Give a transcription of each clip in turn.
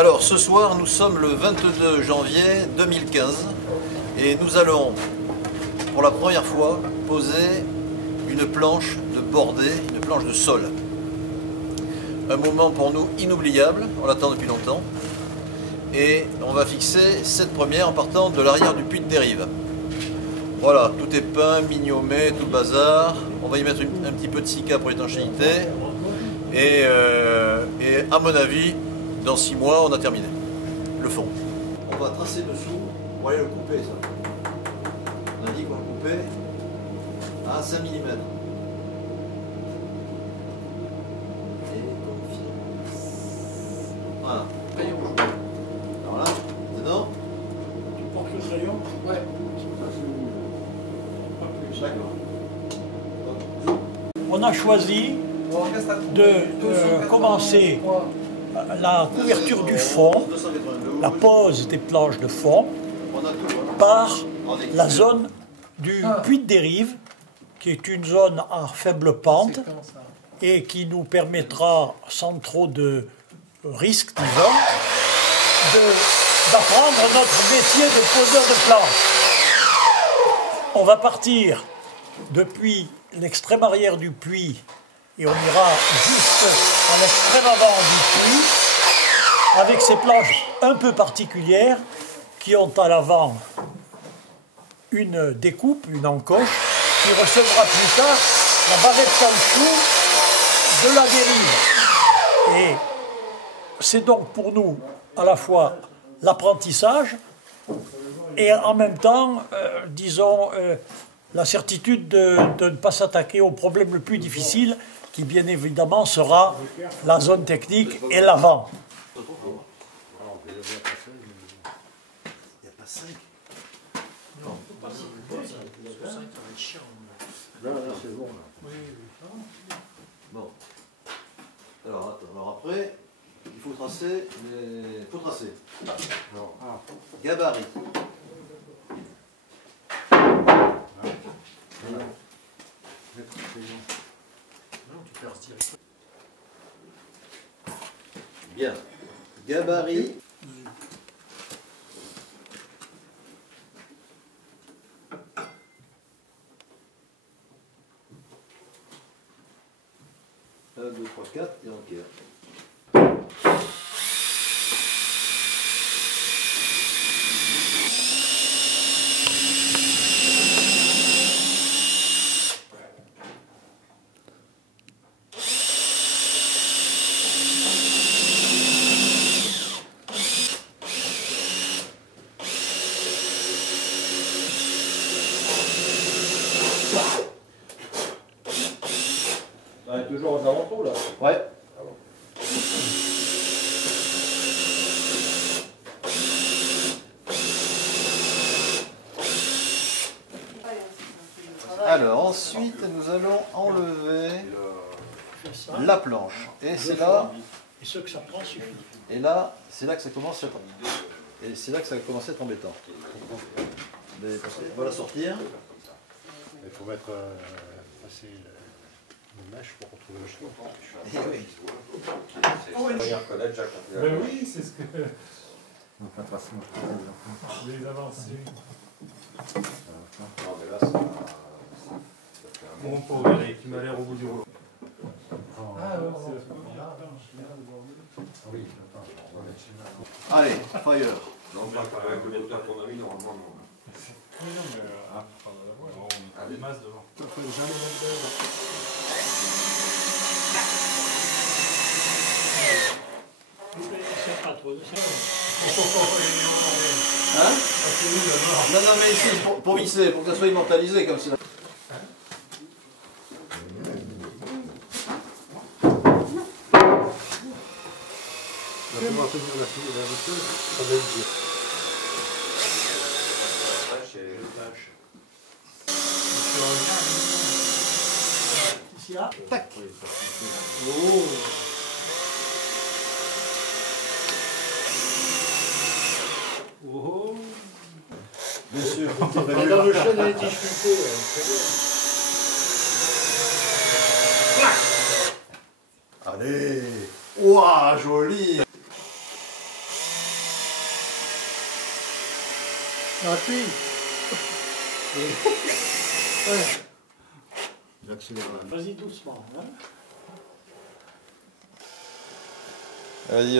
Alors ce soir nous sommes le 22 janvier 2015 et nous allons pour la première fois poser une planche de bordée, une planche de sol. Un moment pour nous inoubliable, on l'attend depuis longtemps. Et on va fixer cette première en partant de l'arrière du puits de dérive. Voilà, tout est peint, mignonné, tout le bazar. On va y mettre un petit peu de silica pour l'étanchéité. Et à mon avis, dans 6 mois, on a terminé le fond. On va tracer dessous pour aller le couper, ça. On a dit qu'on le coupait à 5 mm. Et voilà. Alors là, dedans. Tu portes le crayon? Ouais. D'accord. On a choisi de commencer la couverture du fond, la pose des planches de fond, par la zone du puits de dérive, qui est une zone à faible pente et qui nous permettra, sans trop de risques, disons, d'apprendre notre métier de poseur de planches. On va partir depuis l'extrême arrière du puits et on ira juste à l'extrême avant du puits avec ces planches un peu particulières qui ont à l'avant une découpe, une encoche qui recevra plus tard la barrette caoutchouc de la dérive. Et c'est donc pour nous à la fois l'apprentissage et en même temps, disons, la certitude de ne pas s'attaquer au problème le plus difficile, qui bien évidemment sera la zone technique et l'avant. Il n'y a pas 5. Non. Non, c'est bon. Bon. Alors, attends. Alors après, il faut tracer. Il faut tracer. Non. Gabarit. Bien. Gabarit. Un, 2, 3, 4 et enquête. Toujours aux alentours là. Ouais. Alors ensuite nous allons enlever la planche. Et c'est là. Et ce que ça prend suffit. Et là, c'est là que ça commence à être. Et c'est là que ça va commencer à être embêtant. On va la sortir. Il faut mettre passer une mèche pour retrouver le chemin. Ben oui, c'est ce que. Les avancées. Mon pauvre Eric, qui m'a l'air au bout du rouleau. Allez, fire. Non, avec le moteur qu'on a mis, normalement, non. Oui, non, mais on a des masses devant. C'est pas trop de ça. Hein? Non, non, mais ici, pour visser, pour que ça soit immortalisé comme ça. Ici, là. Tac. Oh. Oh. Bien sûr. Dans le chêne, elle est difficulté. Allez. Ouah, joli. Appuie. J'accélère. Vas-y doucement. Hein. Vas-y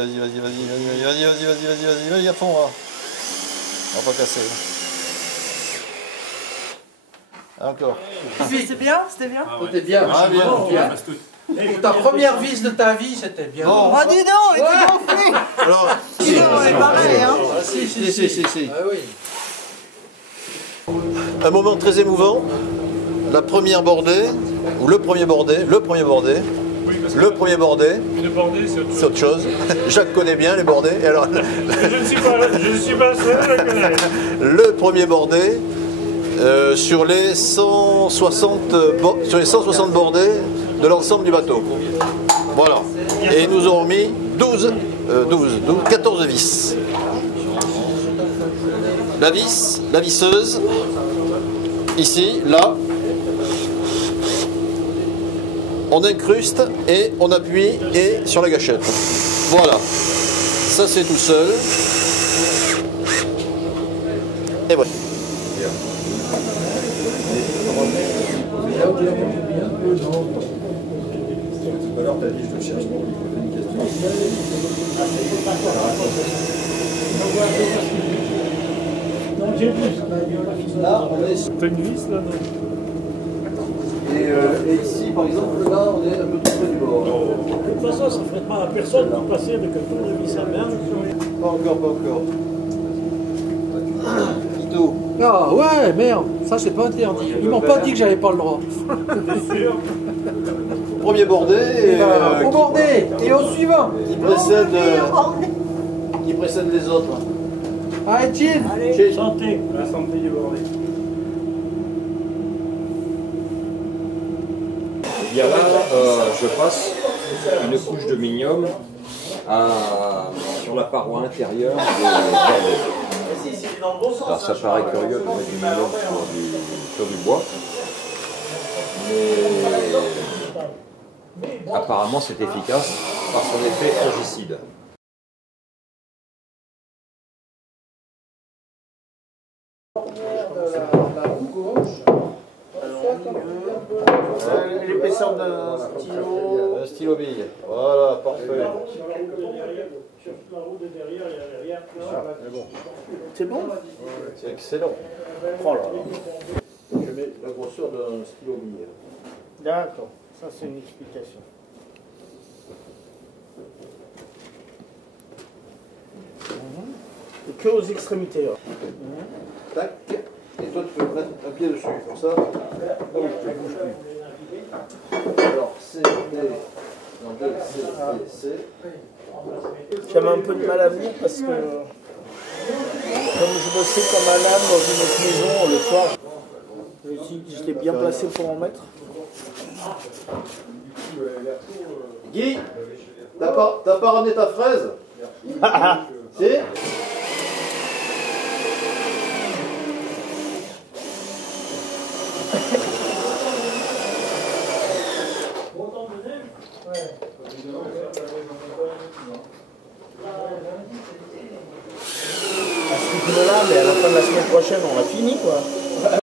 à fond là. On va pas casser. Encore. C'était bien, c'était bien. C'était bien. Ah bien. Pour ta première vis de ta vie, c'était bien. Bon. Oh dis donc, il était gonflé. Alors, Dis donc, on est pareil, hein. si. Ah oui. Un moment très émouvant. La première bordée, ou le premier bordé. Oui, parce que Le premier bordé, une bordée, c'est autre chose. Jacques connaît bien les bordés. Et alors, je ne suis pas seul à la connaître. le premier bordé, sur les 160 bordées de l'ensemble du bateau. Voilà. Et ils nous ont remis 14 vis. La visseuse, ici, là. On incruste et on appuie et sur la gâchette. Voilà. Ça c'est tout seul. Et voilà. Non, j'ai vu. Là, on est. T'as une vis là, non? Et ici, par exemple, là, on est un peu plus près du bord. De toute façon, ça ne ferait mal à personne de passer avec un tournevis à main. Pas encore. Ito. Ah ouais, merde, ça c'est pas interdit. Ils m'ont pas dit que j'avais pas le droit. Premier bordé. Au bordé et au suivant. Qui précède les autres. Allez, Jim. Allez, santé. La santé du bordé. Il y a là, je passe une couche de minium sur la paroi intérieure de bordée. Alors ça paraît curieux de mettre du minium sur du bois, mais apparemment c'est efficace par son effet fongicide. L'épaisseur d'un stylo. Un stylo bille. Voilà, parfait. Sur la roue de derrière, il n'y avait rien. C'est bon? C'est excellent. Oh là. Je mets la grosseur d'un stylo bille. D'accord, ça c'est une explication. Et que aux extrémités. Là. Tac. Et toi, tu peux mettre un pied dessus. Comme ça. Alors, C, D. Non, D, C, D, C. J'avais un peu de mal à venir parce que comme je bossais comme un âne dans une autre maison le soir, je l'ai bien placé pour en mettre. Guy, t'as pas ramené ta fraise? Si? À ce rythme-là, mais à la fin de la semaine prochaine, on a fini quoi.